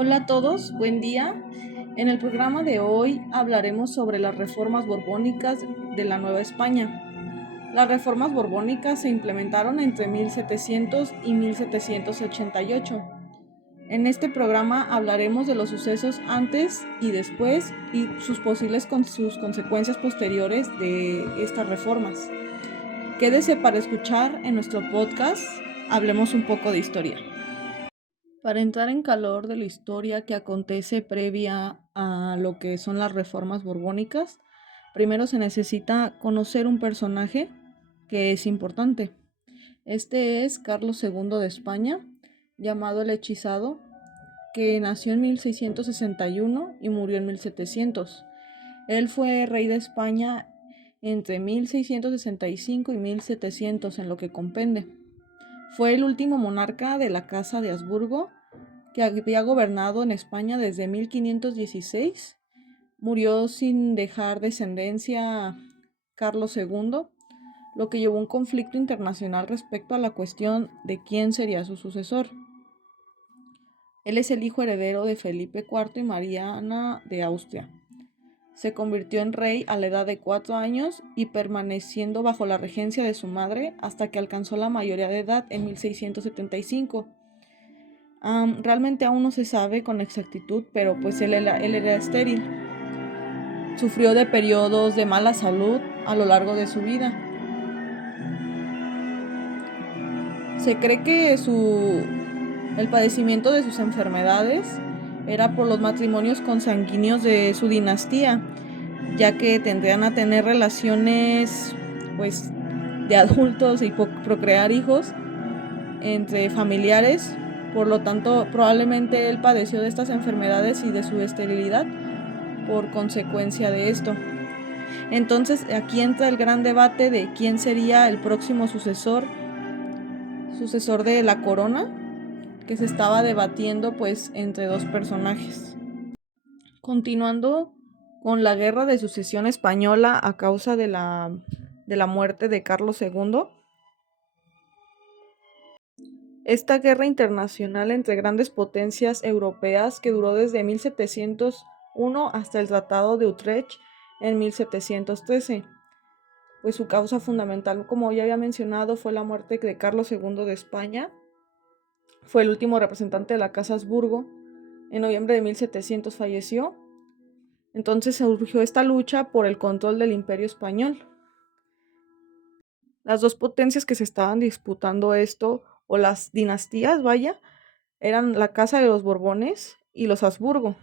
Hola a todos, buen día. En el programa de hoy hablaremos sobre las reformas borbónicas de la Nueva España. Las reformas borbónicas se implementaron entre 1700 y 1788. En este programa hablaremos de los sucesos antes y después y sus consecuencias posteriores de estas reformas. Quédese para escuchar en nuestro podcast Hablemos un poco de historia. Para entrar en calor de la historia que acontece previa a lo que son las reformas borbónicas, primero se necesita conocer un personaje que es importante. Este es Carlos II de España, llamado el Hechizado, que nació en 1661 y murió en 1700. Él fue rey de España entre 1665 y 1700 en lo que compende. Fue el último monarca de la Casa de Habsburgo que había gobernado en España desde 1516. Murió sin dejar descendencia Carlos II, lo que llevó a un conflicto internacional respecto a la cuestión de quién sería su sucesor. Él es el hijo heredero de Felipe IV y María Ana de Austria. Se convirtió en rey a la edad de 4 años y permaneciendo bajo la regencia de su madre hasta que alcanzó la mayoría de edad en 1675. Realmente aún no se sabe con exactitud, pero pues él era estéril. Sufrió de periodos de mala salud a lo largo de su vida. Se cree que el padecimiento de sus enfermedades era por los matrimonios consanguíneos de su dinastía, ya que tendrían a tener relaciones pues de adultos y procrear hijos entre familiares. Por lo tanto, probablemente él padeció de estas enfermedades y de su esterilidad por consecuencia de esto. Entonces, aquí entra el gran debate de quién sería el próximo sucesor de la corona, que se estaba debatiendo pues entre dos personajes. Continuando con la guerra de sucesión española a causa de la muerte de Carlos II, esta guerra internacional entre grandes potencias europeas que duró desde 1701 hasta el Tratado de Utrecht en 1713. Pues su causa fundamental, como ya había mencionado, fue la muerte de Carlos II de España. Fue el último representante de la Casa Habsburgo. En noviembre de 1700 falleció. Entonces surgió esta lucha por el control del Imperio Español. Las dos potencias que se estaban disputando esto, o las dinastías, vaya, eran la Casa de los Borbones y los Habsburgo.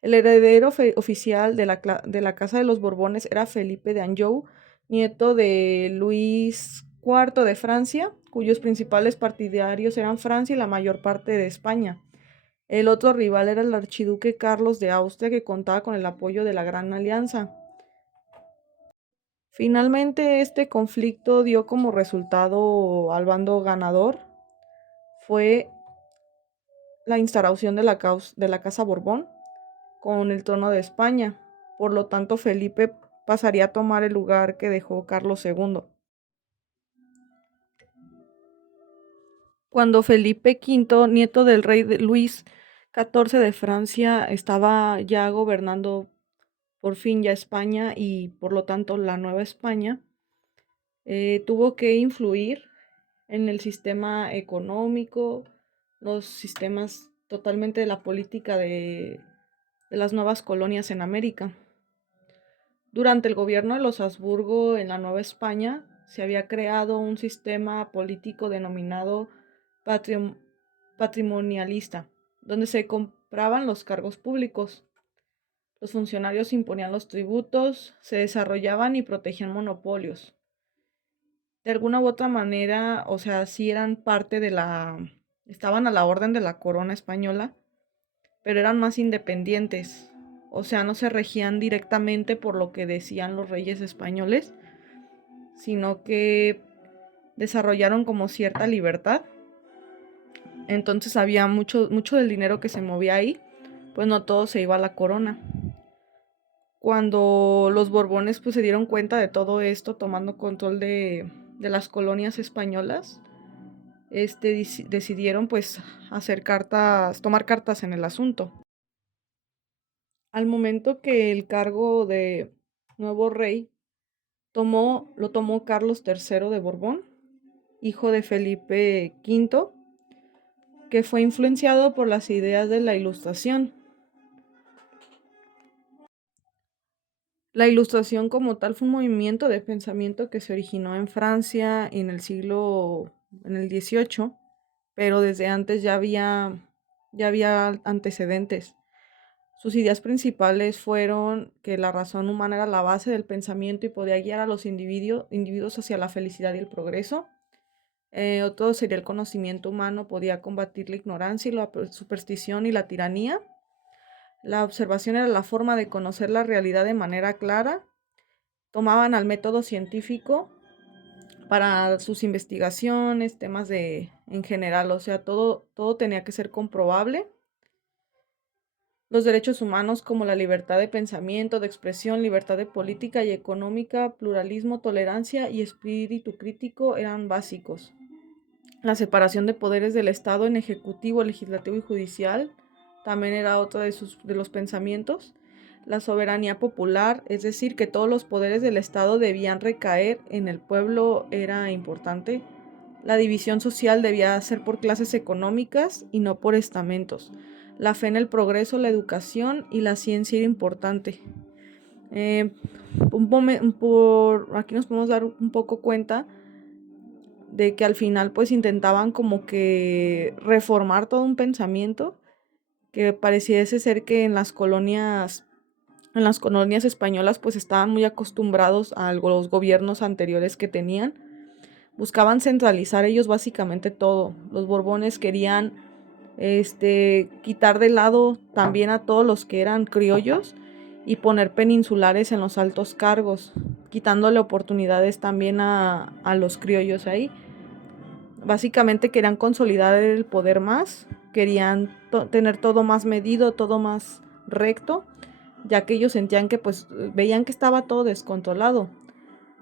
El heredero oficial de la Casa de los Borbones era Felipe de Anjou, nieto de Luis IV de Francia, cuyos principales partidarios eran Francia y la mayor parte de España. El otro rival era el archiduque Carlos de Austria, que contaba con el apoyo de la Gran Alianza. Finalmente, este conflicto dio como resultado al bando ganador fue la instauración de la Casa Borbón con el trono de España. Por lo tanto, Felipe pasaría a tomar el lugar que dejó Carlos II. Cuando Felipe V, nieto del rey Luis XIV de Francia, estaba ya gobernando por fin ya España y por lo tanto la Nueva España, tuvo que influir en el sistema económico, los sistemas totalmente de la política de las nuevas colonias en América. Durante el gobierno de los Habsburgo en la Nueva España se había creado un sistema político denominado patrimonialista, donde se compraban los cargos públicos. Los funcionarios imponían los tributos, se desarrollaban y protegían monopolios. De alguna u otra manera, o sea, sí eran parte estaban a la orden de la corona española, pero eran más independientes. O sea, no se regían directamente por lo que decían los reyes españoles, sino que desarrollaron como cierta libertad. Entonces había mucho del dinero que se movía ahí, pues no todo se iba a la corona. Cuando los Borbones pues se dieron cuenta de todo esto, tomando control de las colonias españolas, decidieron pues tomar cartas en el asunto. Al momento que el cargo de nuevo rey lo tomó Carlos III de Borbón, hijo de Felipe V, que fue influenciado por las ideas de la Ilustración. La Ilustración como tal fue un movimiento de pensamiento que se originó en Francia en el XVIII, pero desde antes ya había antecedentes. Sus ideas principales fueron que la razón humana era la base del pensamiento y podía guiar a los individuos hacia la felicidad y el progreso. Otro sería el conocimiento humano, podía combatir la ignorancia y la superstición y la tiranía. La observación era la forma de conocer la realidad de manera clara. Tomaban al método científico para sus investigaciones, temas en general, o sea, todo tenía que ser comprobable. Los derechos humanos como la libertad de pensamiento, de expresión, libertad de política y económica, pluralismo, tolerancia y espíritu crítico eran básicos. La separación de poderes del Estado en ejecutivo, legislativo y judicial también era otro de los pensamientos. La soberanía popular, es decir, que todos los poderes del Estado debían recaer en el pueblo, era importante. La división social debía ser por clases económicas y no por estamentos. La fe en el progreso, la educación y la ciencia era importante. Aquí nos podemos dar un poco cuenta de que al final pues intentaban como que reformar todo un pensamiento que pareciese ser que en las colonias españolas pues estaban muy acostumbrados a los gobiernos anteriores que tenían. Buscaban centralizar ellos básicamente todo. Los Borbones querían quitar de lado también a todos los que eran criollos y poner peninsulares en los altos cargos, quitándole oportunidades también a los criollos ahí. Básicamente querían consolidar el poder más, querían tener todo más medido, todo más recto, ya que ellos sentían que pues veían que estaba todo descontrolado.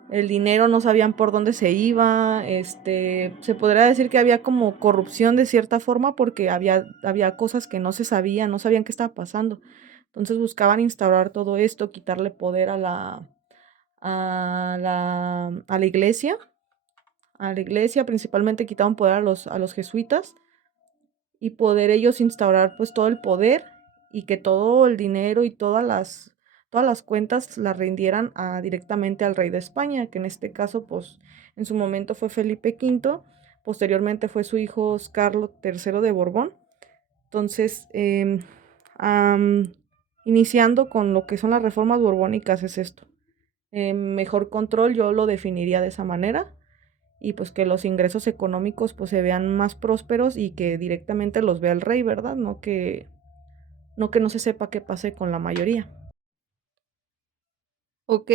El dinero no sabían por dónde se iba, se podría decir que había como corrupción de cierta forma porque había cosas que no se sabían, no sabían qué estaba pasando. Entonces buscaban instaurar todo esto, quitarle poder a la iglesia, principalmente quitaban poder a los jesuitas y poder ellos instaurar pues todo el poder y que todo el dinero y todas las cuentas las rindieran directamente al rey de España, que en este caso pues en su momento fue Felipe V, posteriormente fue su hijo Carlos III de Borbón. Entonces, iniciando con lo que son las reformas borbónicas es esto. Mejor control, yo lo definiría de esa manera, y pues que los ingresos económicos pues se vean más prósperos y que directamente los vea el rey, ¿verdad? No que no se sepa qué pase con la mayoría. Ok,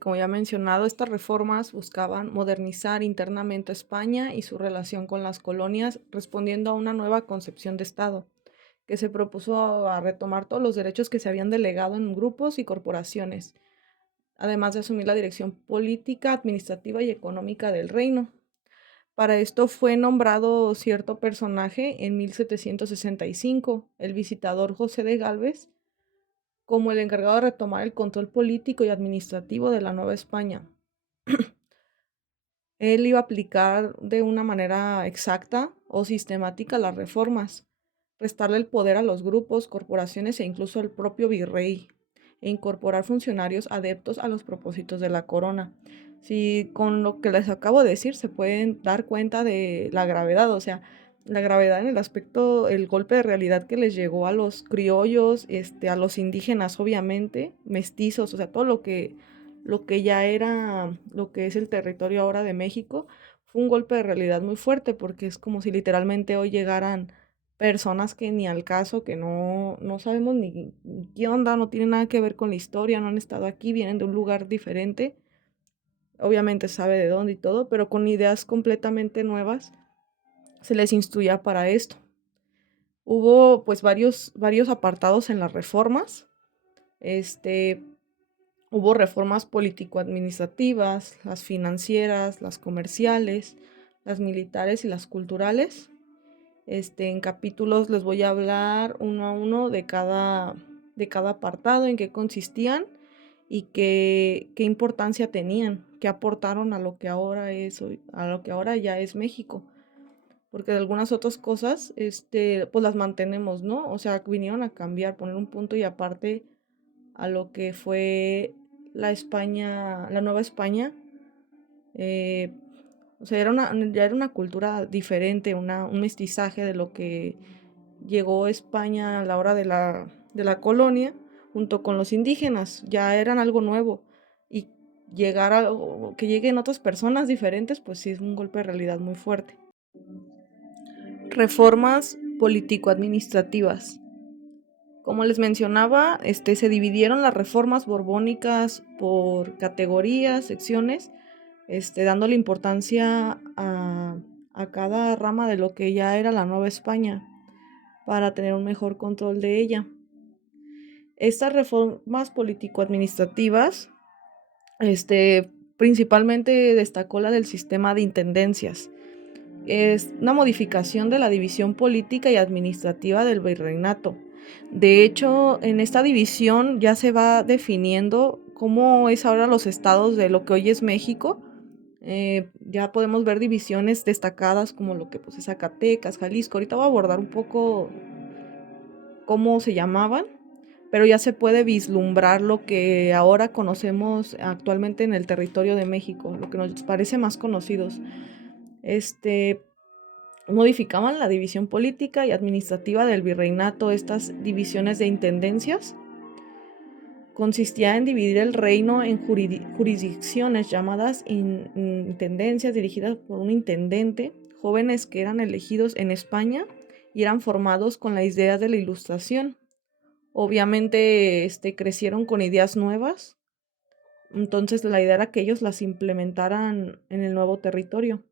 como ya he mencionado, estas reformas buscaban modernizar internamente España y su relación con las colonias, respondiendo a una nueva concepción de Estado, que se propuso a retomar todos los derechos que se habían delegado en grupos y corporaciones, además de asumir la dirección política, administrativa y económica del reino. Para esto fue nombrado cierto personaje en 1765, el visitador José de Gálvez, como el encargado de retomar el control político y administrativo de la Nueva España. Él iba a aplicar de una manera exacta o sistemática las reformas, restarle el poder a los grupos, corporaciones e incluso al propio virrey, e incorporar funcionarios adeptos a los propósitos de la corona. Si con lo que les acabo de decir se pueden dar cuenta de la gravedad, o sea, la gravedad en el aspecto, el golpe de realidad que les llegó a los criollos, a los indígenas, obviamente, mestizos, o sea, todo lo que ya era, lo que es el territorio ahora de México, fue un golpe de realidad muy fuerte, porque es como si literalmente hoy llegaran personas que ni al caso, que no sabemos ni qué onda, no tienen nada que ver con la historia, no han estado aquí, vienen de un lugar diferente, obviamente sabe de dónde y todo, pero con ideas completamente nuevas, se les instruía para esto. Hubo pues varios apartados en las reformas. Hubo reformas político-administrativas, las financieras, las comerciales, las militares y las culturales. En capítulos les voy a hablar uno a uno de cada apartado, en qué consistían y qué importancia tenían, qué aportaron a lo que ahora es a lo que ahora ya es México. Porque de algunas otras cosas, pues las mantenemos, ¿no? O sea, vinieron a cambiar, poner un punto y aparte a lo que fue la España, la Nueva España. eh, o sea, ya era una cultura diferente, un mestizaje de lo que llegó España a la hora de la colonia, junto con los indígenas, ya eran algo nuevo. Y que lleguen otras personas diferentes, pues sí es un golpe de realidad muy fuerte. Reformas político-administrativas. Como les mencionaba, se dividieron las reformas borbónicas por categorías, secciones, dándole importancia a cada rama de lo que ya era la Nueva España para tener un mejor control de ella. Estas reformas político-administrativas, principalmente destacó la del sistema de intendencias. Es una modificación de la división política y administrativa del virreinato. De hecho, en esta división ya se va definiendo cómo es ahora los estados de lo que hoy es México. Ya podemos ver divisiones destacadas como lo que pues, es Zacatecas, Jalisco. Ahorita voy a abordar un poco cómo se llamaban, pero ya se puede vislumbrar lo que ahora conocemos actualmente en el territorio de México, lo que nos parece más conocidos. Modificaban la división política y administrativa del virreinato. Estas divisiones de intendencias consistía en dividir el reino en jurisdicciones llamadas intendencias, dirigidas por un intendente, jóvenes que eran elegidos en España y eran formados con la idea de la Ilustración. Obviamente crecieron con ideas nuevas, entonces la idea era que ellos las implementaran en el nuevo territorio.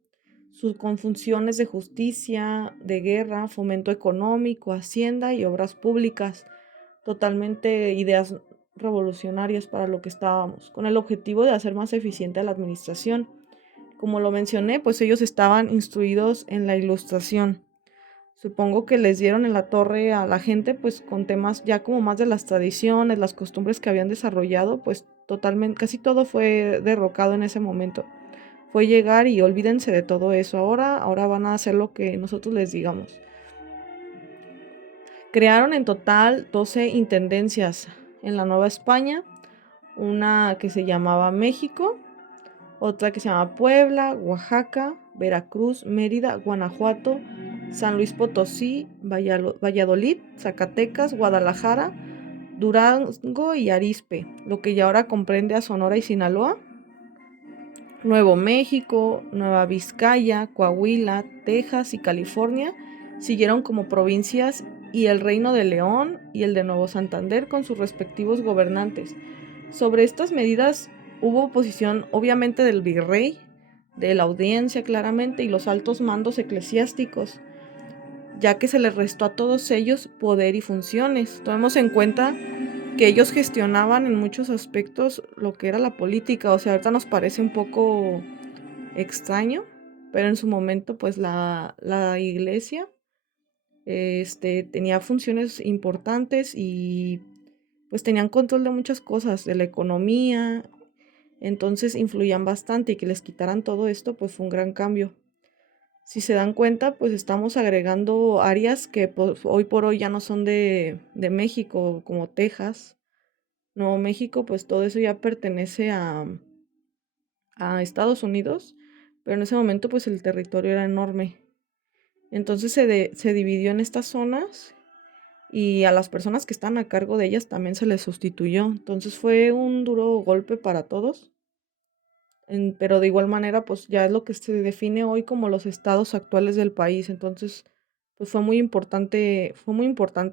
Con funciones de justicia, de guerra, fomento económico, hacienda y obras públicas. Totalmente ideas revolucionarias para lo que estábamos, con el objetivo de hacer más eficiente la administración. Como lo mencioné, pues ellos estaban instruidos en la Ilustración. Supongo que les dieron en la torre a la gente, pues con temas ya como más de las tradiciones, las costumbres que habían desarrollado, pues totalmente, casi todo fue derrocado en ese momento. Fue llegar y olvídense de todo eso. Ahora van a hacer lo que nosotros les digamos. Crearon en total 12 intendencias en la Nueva España, una que se llamaba México, otra que se llamaba Puebla, Oaxaca, Veracruz, Mérida, Guanajuato, San Luis Potosí, Valladolid, Zacatecas, Guadalajara, Durango y Arizpe, lo que ya ahora comprende a Sonora y Sinaloa. Nuevo México, Nueva Vizcaya, Coahuila, Texas y California siguieron como provincias, y el Reino de León y el de Nuevo Santander con sus respectivos gobernantes. Sobre estas medidas hubo oposición obviamente del virrey, de la audiencia claramente y los altos mandos eclesiásticos, ya que se les restó a todos ellos poder y funciones. Tomemos en cuenta que ellos gestionaban en muchos aspectos lo que era la política. O sea, ahorita nos parece un poco extraño, pero en su momento pues la iglesia tenía funciones importantes y pues tenían control de muchas cosas, de la economía. Entonces influían bastante, y que les quitaran todo esto pues fue un gran cambio. Si se dan cuenta, pues estamos agregando áreas que pues, hoy por hoy ya no son de México, como Texas, Nuevo México, pues todo eso ya pertenece a Estados Unidos, pero en ese momento pues el territorio era enorme. Entonces se dividió en estas zonas, y a las personas que están a cargo de ellas también se les sustituyó. Entonces fue un duro golpe para todos. Pero de igual manera, pues ya es lo que se define hoy como los estados actuales del país. Entonces, pues fue muy importante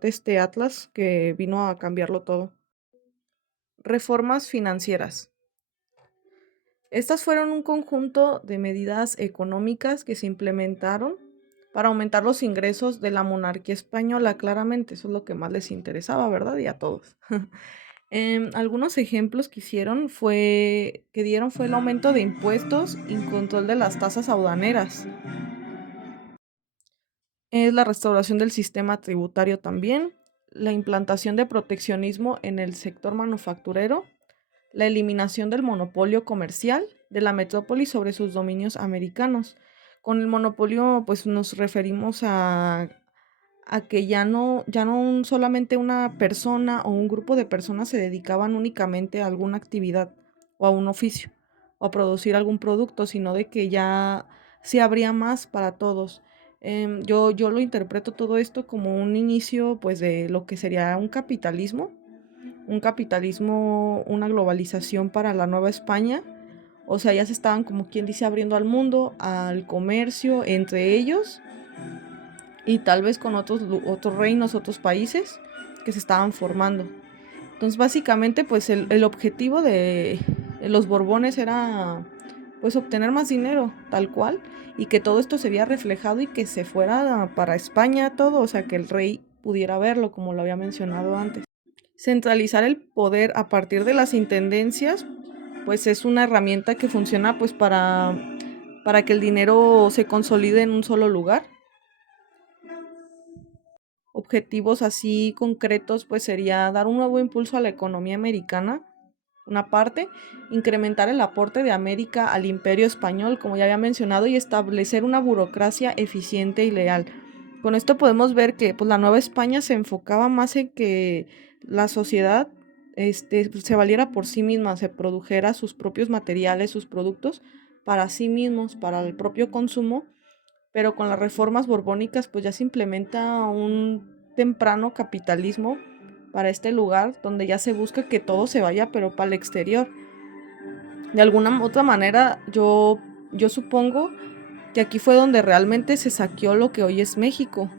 este atlas que vino a cambiarlo todo. Reformas financieras. Estas fueron un conjunto de medidas económicas que se implementaron para aumentar los ingresos de la monarquía española, claramente. Eso es lo que más les interesaba, ¿verdad? Y a todos. Algunos ejemplos que dieron fue el aumento de impuestos y control de las tasas aduaneras. Es la restauración del sistema tributario también, la implantación de proteccionismo en el sector manufacturero, la eliminación del monopolio comercial de la metrópoli sobre sus dominios americanos. Con el monopolio, pues nos referimos a que solamente una persona o un grupo de personas se dedicaban únicamente a alguna actividad o a un oficio o a producir algún producto, sino de que ya se abría más para todos. Yo lo interpreto todo esto como un inicio pues de lo que sería un capitalismo, una globalización para la Nueva España. O sea, ya se estaban como quien dice abriendo al mundo, al comercio entre ellos y tal vez con otros reinos, otros países que se estaban formando. Entonces, básicamente, pues el objetivo de los Borbones era pues obtener más dinero, tal cual, y que todo esto se viera reflejado y que se fuera para España todo, o sea, que el rey pudiera verlo, como lo había mencionado antes. Centralizar el poder a partir de las intendencias, pues es una herramienta que funciona pues para que el dinero se consolide en un solo lugar. Objetivos así concretos, pues sería dar un nuevo impulso a la economía americana, una parte, incrementar el aporte de América al imperio español, como ya había mencionado, y establecer una burocracia eficiente y leal. Con esto podemos ver que pues, la Nueva España se enfocaba más en que la sociedad se valiera por sí misma, se produjera sus propios materiales, sus productos para sí mismos, para el propio consumo, pero con las reformas borbónicas pues ya se implementa un temprano capitalismo para este lugar donde ya se busca que todo se vaya pero para el exterior. De alguna otra manera yo supongo que aquí fue donde realmente se saqueó lo que hoy es México.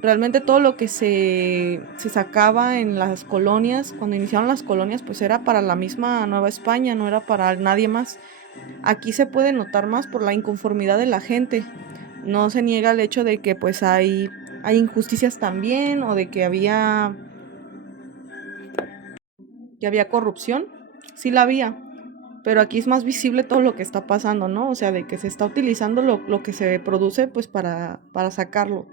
Realmente todo lo que se sacaba en las colonias, cuando iniciaron las colonias, pues era para la misma Nueva España, no era para nadie más. Aquí se puede notar más por la inconformidad de la gente. No se niega el hecho de que pues hay injusticias también o de que había corrupción. Sí la había, pero aquí es más visible todo lo que está pasando, ¿no? O sea, de que se está utilizando lo que se produce pues para sacarlo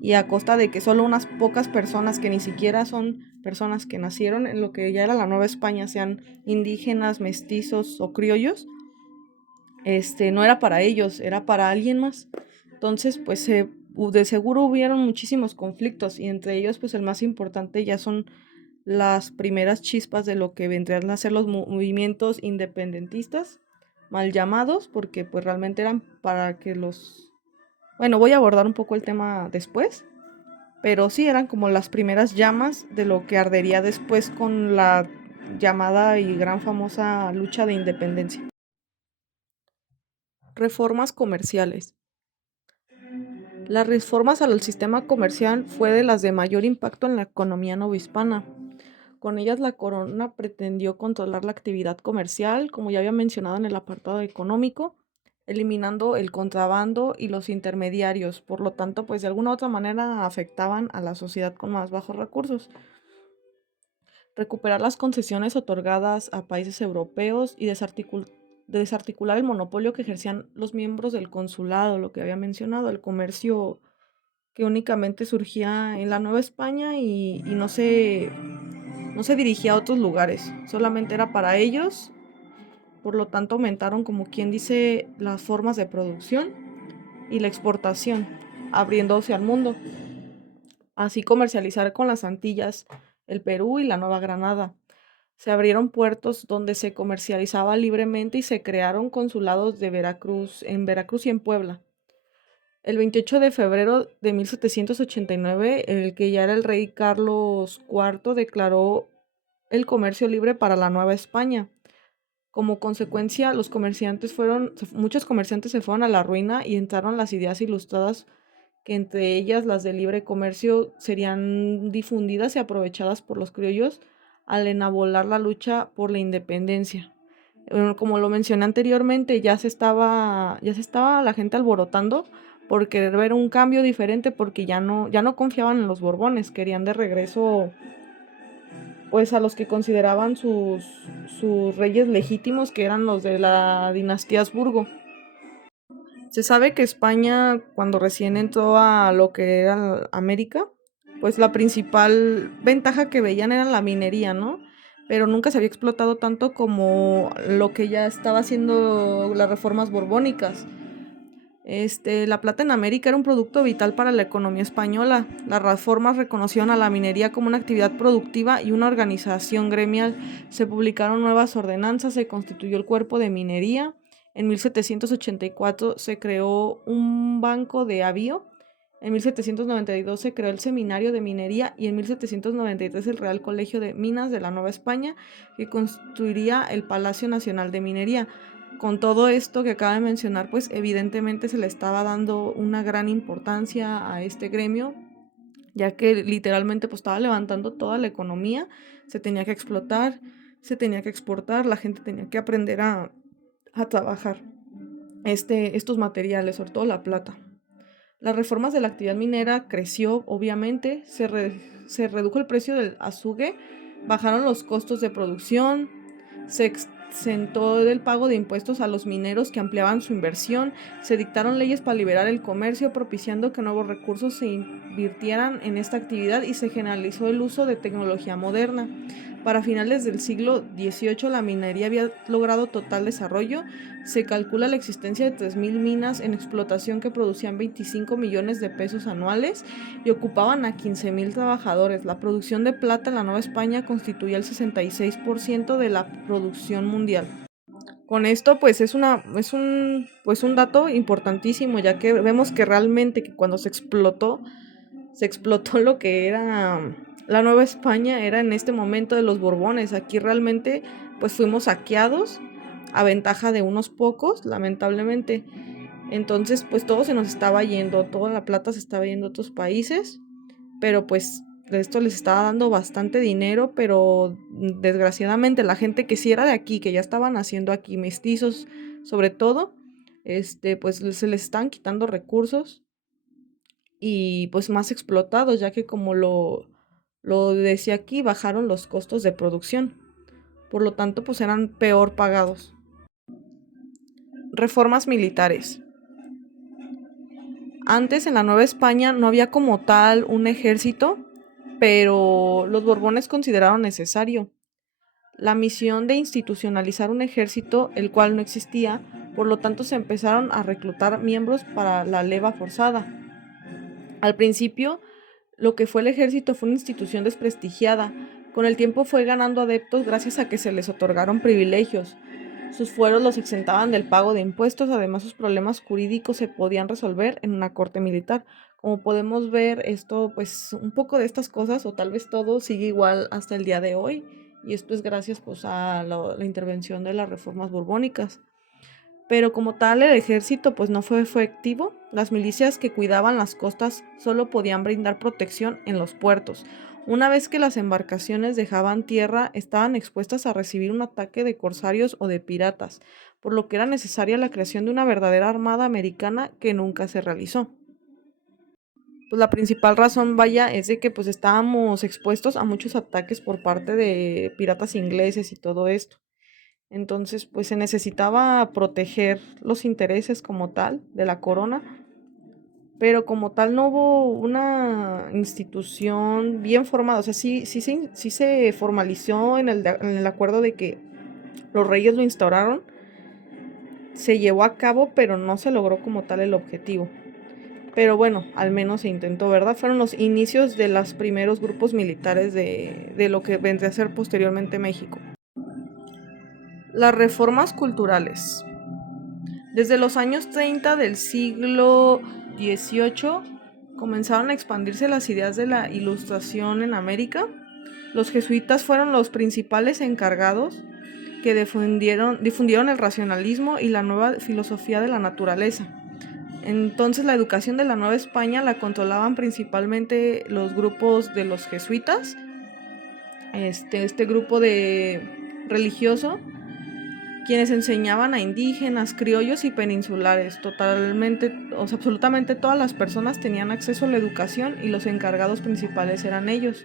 y a costa de que solo unas pocas personas que ni siquiera son personas que nacieron en lo que ya era la Nueva España, sean indígenas, mestizos o criollos, no era para ellos, era para alguien más. Entonces, pues de seguro hubieron muchísimos conflictos y entre ellos, pues el más importante ya son las primeras chispas de lo que vendrían a ser los movimientos independentistas, mal llamados, porque pues realmente eran para que bueno, voy a abordar un poco el tema después, pero sí eran como las primeras llamas de lo que ardería después con la llamada y gran famosa lucha de independencia. Reformas comerciales. Las reformas al sistema comercial fue de las de mayor impacto en la economía novohispana. Con ellas la corona pretendió controlar la actividad comercial, como ya había mencionado en el apartado económico, eliminando el contrabando y los intermediarios. Por lo tanto, pues de alguna u otra manera afectaban a la sociedad con más bajos recursos. Recuperar las concesiones otorgadas a países europeos y desarticular el monopolio que ejercían los miembros del consulado, lo que había mencionado, el comercio que únicamente surgía en la Nueva España y no se dirigía a otros lugares, solamente era para ellos. Por lo tanto, aumentaron, como quien dice, las formas de producción y la exportación, abriéndose al mundo. Así comercializar con las Antillas, el Perú y la Nueva Granada. Se abrieron puertos donde se comercializaba libremente y se crearon consulados en Veracruz y en Puebla. El 28 de febrero de 1789, el que ya era el rey Carlos IV declaró el comercio libre para la Nueva España. Como consecuencia, muchos comerciantes se fueron a la ruina y entraron las ideas ilustradas, que entre ellas las de libre comercio serían difundidas y aprovechadas por los criollos al enabolar la lucha por la independencia. Como lo mencioné anteriormente, ya se estaba la gente alborotando por querer ver un cambio diferente porque ya no confiaban en los Borbones, querían de regreso pues a los que consideraban sus reyes legítimos, que eran los de la dinastía Habsburgo. Se sabe que España, cuando recién entró a lo que era América, pues la principal ventaja que veían era la minería, ¿no? Pero nunca se había explotado tanto como lo que ya estaba haciendo las reformas borbónicas. La plata en América era un producto vital para la economía española. Las reformas reconocieron a la minería como una actividad productiva y una organización gremial. Se publicaron nuevas ordenanzas, se constituyó el cuerpo de minería. En 1784 se creó un banco de avío. En 1792 se creó el Seminario de Minería y en 1793 el Real Colegio de Minas de la Nueva España, que construiría el Palacio Nacional de Minería. Con todo esto que acabo de mencionar, pues evidentemente se le estaba dando una gran importancia a este gremio, ya que literalmente pues estaba levantando toda la economía, se tenía que explotar, se tenía que exportar, la gente tenía que aprender a trabajar estos materiales, sobre todo la plata. Las reformas de la actividad minera creció, obviamente, se redujo el precio del azugue, bajaron los costos de producción, se exentó del pago de impuestos a los mineros que ampliaban su inversión, se dictaron leyes para liberar el comercio, propiciando que nuevos recursos se invirtieran en esta actividad y se generalizó el uso de tecnología moderna. Para finales del siglo XVIII la minería había logrado total desarrollo. Se calcula la existencia de 3.000 minas en explotación que producían 25 millones de pesos anuales y ocupaban a 15.000 trabajadores. La producción de plata en la Nueva España constituía el 66% de la producción mundial. Con esto pues es un dato importantísimo, ya que vemos que realmente que cuando se explotó lo que era la Nueva España, era en este momento de los Borbones. Aquí realmente pues fuimos saqueados a ventaja de unos pocos, lamentablemente. Entonces pues todo se nos estaba yendo, toda la plata se estaba yendo a otros países, pero pues esto les estaba dando bastante dinero, pero desgraciadamente la gente que sí era de aquí, que ya estaban haciendo aquí, mestizos sobre todo, pues se les están quitando recursos y pues más explotados, ya que como lo decía aquí, bajaron los costos de producción. Por lo tanto, pues eran peor pagados. Reformas militares. Antes en la Nueva España no había como tal un ejército, pero los Borbones consideraron necesario la misión de institucionalizar un ejército, el cual no existía, por lo tanto se empezaron a reclutar miembros para la leva forzada. Al principio, lo que fue el ejército fue una institución desprestigiada. Con el tiempo fue ganando adeptos gracias a que se les otorgaron privilegios. Sus fueros los exentaban del pago de impuestos, además sus problemas jurídicos se podían resolver en una corte militar. Como podemos ver, esto, pues un poco de estas cosas, o tal vez todo, sigue igual hasta el día de hoy, y esto es gracias pues a la intervención de las reformas borbónicas. Pero como tal el ejército pues no fue efectivo. Las milicias que cuidaban las costas solo podían brindar protección en los puertos. Una vez que las embarcaciones dejaban tierra, estaban expuestas a recibir un ataque de corsarios o de piratas, por lo que era necesaria la creación de una verdadera armada americana que nunca se realizó. Pues la principal razón, vaya, es de que pues estábamos expuestos a muchos ataques por parte de piratas ingleses y todo esto. Entonces, pues se necesitaba proteger los intereses como tal de la corona, pero como tal no hubo una institución bien formada. O sea, sí se formalizó en el acuerdo de que los reyes lo instauraron, se llevó a cabo, pero no se logró como tal el objetivo. Pero bueno, al menos se intentó, ¿verdad? Fueron los inicios de los primeros grupos militares de lo que vendría a ser posteriormente México. Las reformas culturales. Desde los años 30 del siglo XVIII comenzaron a expandirse las ideas de la Ilustración en América. Los jesuitas fueron los principales encargados que difundieron el racionalismo y la nueva filosofía de la naturaleza. Entonces la educación de la Nueva España la controlaban principalmente los grupos de los jesuitas, este grupo de religioso, quienes enseñaban a indígenas, criollos y peninsulares. Totalmente, o sea, absolutamente todas las personas tenían acceso a la educación y los encargados principales eran ellos.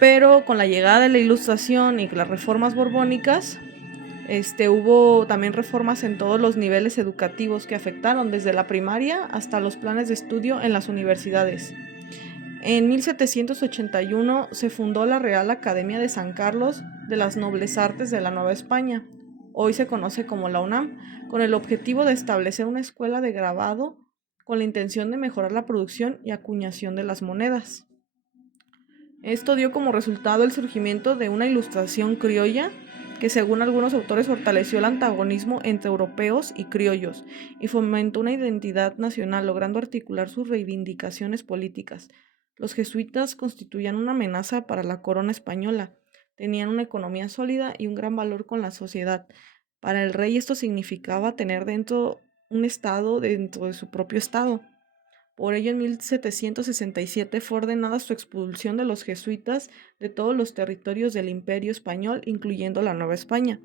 Pero con la llegada de la Ilustración y las reformas borbónicas, hubo también reformas en todos los niveles educativos que afectaron, desde la primaria hasta los planes de estudio en las universidades. En 1781 se fundó la Real Academia de San Carlos de las Nobles Artes de la Nueva España, hoy se conoce como la UNAM, con el objetivo de establecer una escuela de grabado con la intención de mejorar la producción y acuñación de las monedas. Esto dio como resultado el surgimiento de una ilustración criolla que, según algunos autores, fortaleció el antagonismo entre europeos y criollos y fomentó una identidad nacional, logrando articular sus reivindicaciones políticas. Los jesuitas constituían una amenaza para la corona española, tenían una economía sólida y un gran valor con la sociedad. Para el rey esto significaba tener un estado dentro de su propio estado. Por ello, en 1767 fue ordenada su expulsión de los jesuitas de todos los territorios del Imperio Español, incluyendo la Nueva España.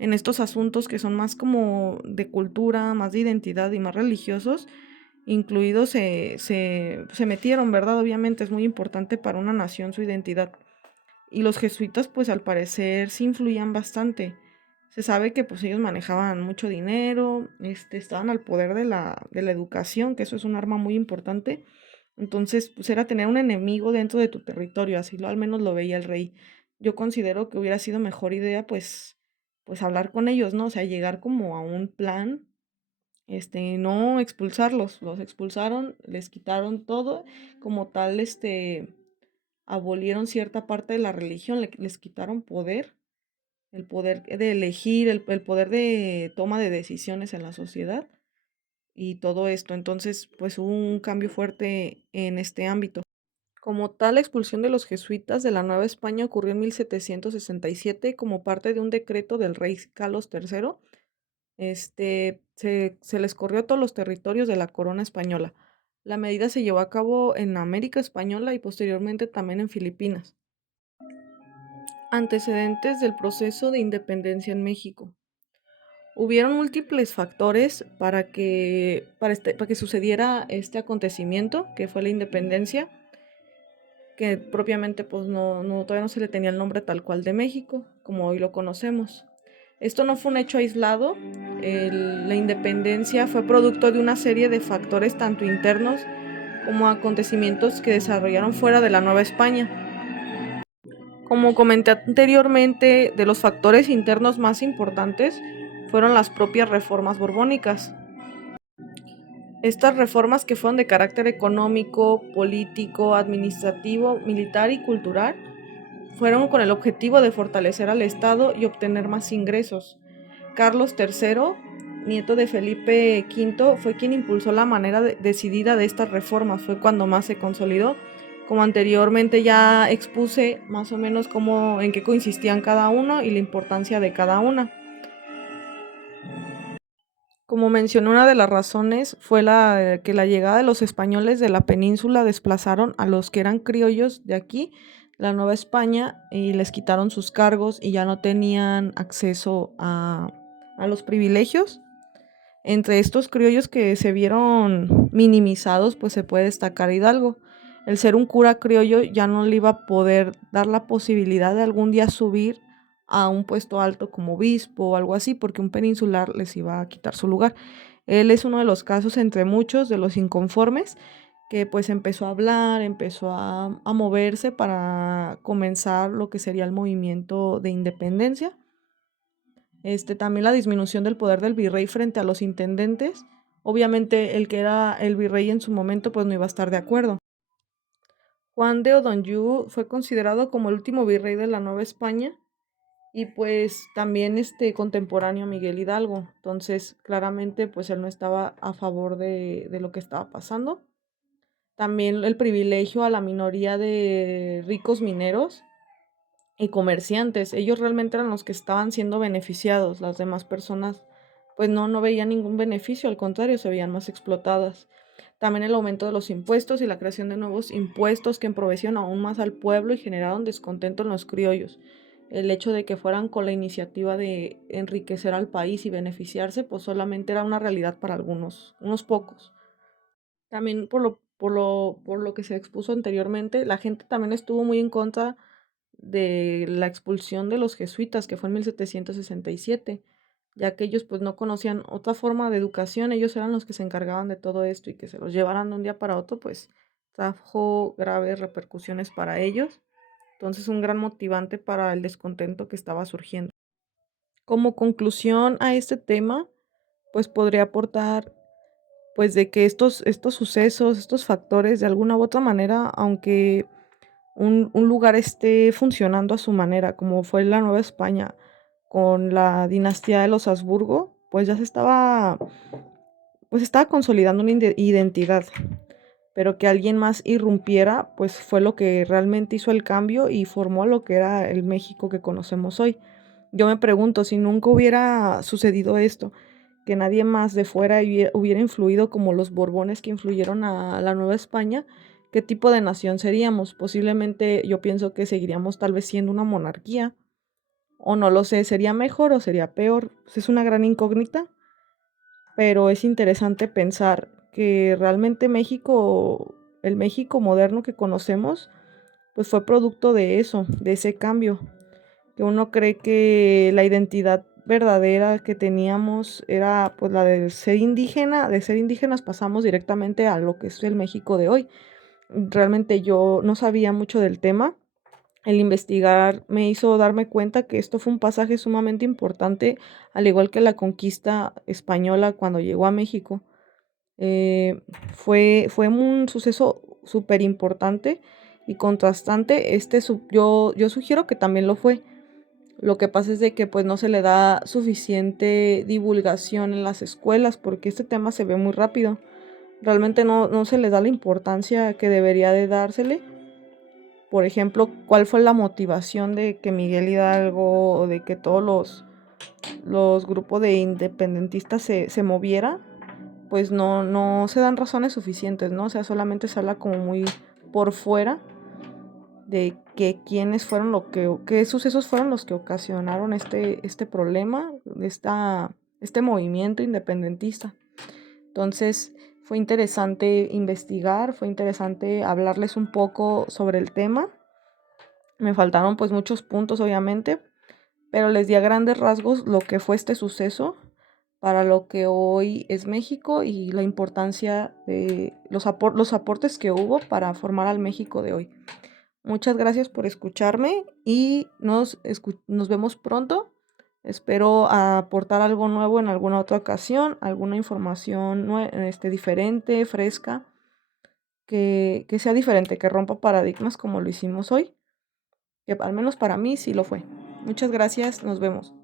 En estos asuntos que son más como de cultura, más de identidad y más religiosos, incluidos se metieron, ¿verdad? Obviamente es muy importante para una nación su identidad. Y los jesuitas, pues al parecer sí influían bastante. Se sabe que pues ellos manejaban mucho dinero, estaban al poder de la educación, que eso es un arma muy importante. Entonces, pues era tener un enemigo dentro de tu territorio, así al menos lo veía el rey. Yo considero que hubiera sido mejor idea, pues hablar con ellos, ¿no? O sea, llegar como a un plan, no expulsarlos. Los expulsaron, les quitaron todo, como tal, abolieron cierta parte de la religión, les quitaron poder, el poder de elegir, el poder de toma de decisiones en la sociedad y todo esto. Entonces, pues hubo un cambio fuerte en este ámbito. Como tal, la expulsión de los jesuitas de la Nueva España ocurrió en 1767 como parte de un decreto del rey Carlos III. Se les corrió a todos los territorios de la corona española. La medida se llevó a cabo en América Española y posteriormente también en Filipinas. Antecedentes del proceso de independencia en México. Hubieron múltiples factores para que sucediera este acontecimiento, que fue la independencia, que propiamente pues todavía no se le tenía el nombre tal cual de México, como hoy lo conocemos. Esto no fue un hecho aislado, la independencia fue producto de una serie de factores tanto internos como acontecimientos que desarrollaron fuera de la Nueva España. Como comenté anteriormente, de los factores internos más importantes fueron las propias reformas borbónicas. Estas reformas, que fueron de carácter económico, político, administrativo, militar y cultural, fueron con el objetivo de fortalecer al Estado y obtener más ingresos. Carlos III, nieto de Felipe V, fue quien impulsó la manera decidida de estas reformas, fue cuando más se consolidó. Como anteriormente ya expuse más o menos en qué consistían cada uno y la importancia de cada una. Como mencioné, una de las razones fue que la llegada de los españoles de la península desplazaron a los que eran criollos de aquí, la Nueva España, y les quitaron sus cargos y ya no tenían acceso a los privilegios. Entre estos criollos que se vieron minimizados, pues se puede destacar Hidalgo. El ser un cura criollo ya no le iba a poder dar la posibilidad de algún día subir a un puesto alto como obispo o algo así, porque un peninsular les iba a quitar su lugar. Él es uno de los casos entre muchos de los inconformes que pues empezó a hablar, empezó a moverse para comenzar lo que sería el movimiento de independencia. También la disminución del poder del virrey frente a los intendentes. Obviamente el que era el virrey en su momento pues no iba a estar de acuerdo. Juan de Odonyu fue considerado como el último virrey de la Nueva España y pues también contemporáneo a Miguel Hidalgo. Entonces claramente pues él no estaba a favor de lo que estaba pasando. También el privilegio a la minoría de ricos mineros y comerciantes. Ellos realmente eran los que estaban siendo beneficiados. Las demás personas pues no veían ningún beneficio, al contrario, se veían más explotadas. También el aumento de los impuestos y la creación de nuevos impuestos que empobrecieron aún más al pueblo y generaron descontento en los criollos. El hecho de que fueran con la iniciativa de enriquecer al país y beneficiarse, pues solamente era una realidad para unos pocos. También por lo que se expuso anteriormente, la gente también estuvo muy en contra de la expulsión de los jesuitas, que fue en 1767, ya que ellos pues no conocían otra forma de educación, ellos eran los que se encargaban de todo esto y que se los llevaran de un día para otro, pues trajo graves repercusiones para ellos. Entonces, un gran motivante para el descontento que estaba surgiendo. Como conclusión a este tema, pues podría aportar pues de que estos sucesos, estos factores, de alguna u otra manera, aunque un lugar esté funcionando a su manera, como fue la Nueva España con la dinastía de los Habsburgo, pues ya pues estaba consolidando una identidad, pero que alguien más irrumpiera, pues fue lo que realmente hizo el cambio y formó lo que era el México que conocemos hoy. Yo me pregunto, si nunca hubiera sucedido esto, que nadie más de fuera hubiera influido como los Borbones que influyeron a la Nueva España, ¿qué tipo de nación seríamos? Posiblemente yo pienso que seguiríamos tal vez siendo una monarquía, o no lo sé, ¿sería mejor o sería peor? Pues es una gran incógnita, pero es interesante pensar que realmente México, el México moderno que conocemos, pues fue producto de eso, de ese cambio, que uno cree que la identidad verdadera que teníamos era pues la de ser indígenas pasamos directamente a lo que es el México de hoy. Realmente yo no sabía mucho del tema. El investigar me hizo darme cuenta que esto fue un pasaje sumamente importante, al igual que la conquista española cuando llegó a México. Eh, fue un suceso súper importante y contrastante. Yo sugiero que también lo fue. Lo que pasa es de que pues no se le da suficiente divulgación en las escuelas porque este tema se ve muy rápido. Realmente no se le da la importancia que debería de dársele. Por ejemplo, ¿cuál fue la motivación de que Miguel Hidalgo o de que todos los grupos de independentistas se moviera? Pues no se dan razones suficientes, ¿no? O sea, solamente se habla como muy por fuera de que quiénes fueron qué sucesos fueron los que ocasionaron este problema, este movimiento independentista. Entonces, fue interesante investigar, fue interesante hablarles un poco sobre el tema. Me faltaron pues muchos puntos, obviamente, pero les di a grandes rasgos lo que fue este suceso para lo que hoy es México y la importancia de los aportes que hubo para formar al México de hoy. Muchas gracias por escucharme y nos vemos pronto. Espero aportar algo nuevo en alguna otra ocasión, alguna información diferente, fresca, que sea diferente, que rompa paradigmas como lo hicimos hoy, que al menos para mí sí lo fue. Muchas gracias, nos vemos.